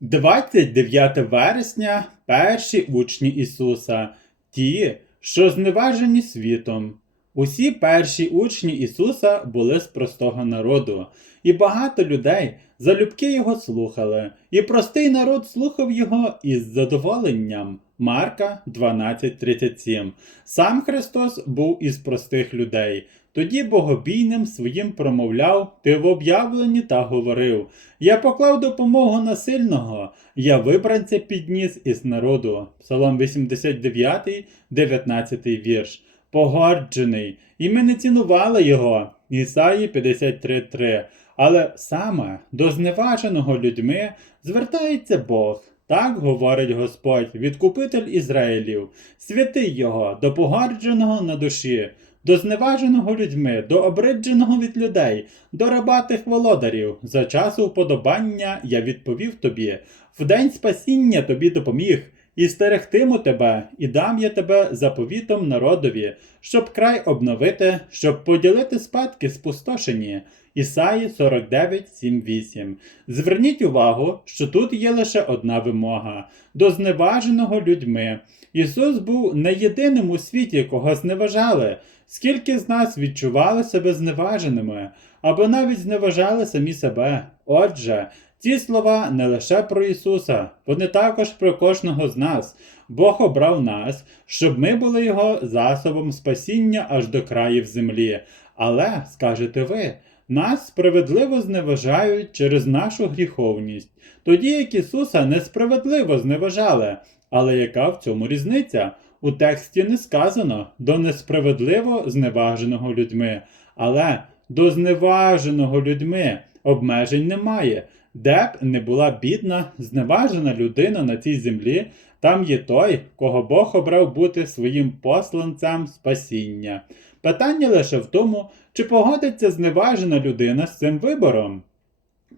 29 вересня перші учні Ісуса, ті, що зневажені світом. Усі перші учні Ісуса були з простого народу, і багато людей залюбки його слухали, і простий народ слухав його із задоволенням. Марка 12:37. Сам Христос був із простих людей. Тоді богобійним своїм промовляв ти в об'явленні та говорив: Я поклав допомогу на сильного, я вибранця підніс із народу. Псалом 89, 19 вірш. Погоджений, і ми не цінували його. Ісаї 53.3. Але саме до зневаженого людьми звертається Бог. Так говорить Господь, відкупитель Ізраїлів, святий його до погодженого на душі, до зневаженого людьми, до обридженого від людей, до рабатих володарів. За часу вподобання я відповів тобі, в день спасіння тобі допоміг. І стерегтиму тебе, і дам я тебе заповітом народові, щоб край обновити, щоб поділити спадки спустошені. Ісаї 49, 7, 8. Зверніть увагу, що тут є лише одна вимога до зневаженого людьми. Ісус був не єдиним у світі, кого зневажали. Скільки з нас відчували себе зневаженими, або навіть зневажали самі себе. Отже, ці слова не лише про Ісуса, вони також про кожного з нас. Бог обрав нас, щоб ми були Його засобом спасіння аж до країв землі. Але, скажете ви, нас справедливо зневажають через нашу гріховність, тоді як Ісуса несправедливо зневажали. Але яка в цьому різниця? У тексті не сказано до несправедливо зневаженого людьми, але до зневаженого людьми обмежень немає. Де б не була бідна, зневажена людина на цій землі, там є той, кого Бог обрав бути своїм посланцем спасіння. Питання лише в тому, чи погодиться зневажена людина з цим вибором.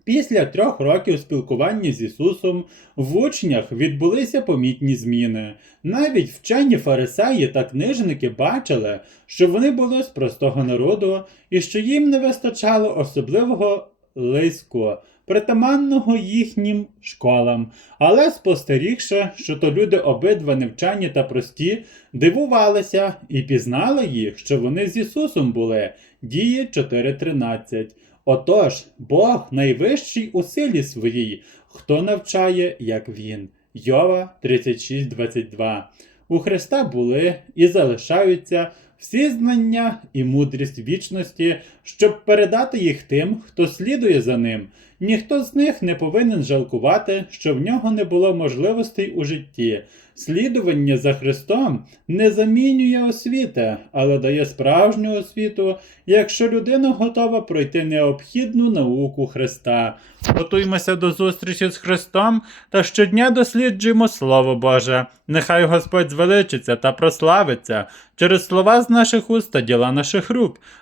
Після трьох років спілкування з Ісусом в учнях відбулися помітні зміни. Навіть вчені фарисеї та книжники бачили, що вони були з простого народу і що їм не вистачало особливого лиску, притаманного їхнім школам. Але спостерігши, що то люди обидва невчані та прості, дивувалися і пізнали їх, що вони з Ісусом були. Дії 4.13. Отож, Бог найвищий у силі своїй, хто навчає, як він. Йова 36.22. У Христа були і залишаються всі знання і мудрість вічності, щоб передати їх тим, хто слідує за ним. Ніхто з них не повинен жалкувати, що в нього не було можливостей у житті. Слідування за Христом не замінює освіти, але дає справжню освіту, якщо людина готова пройти необхідну науку Христа. Готуймося до зустрічі з Христом та щодня досліджуємо Слово Боже. Нехай Господь звеличиться та прославиться через слова з наших уст та діла наших рук.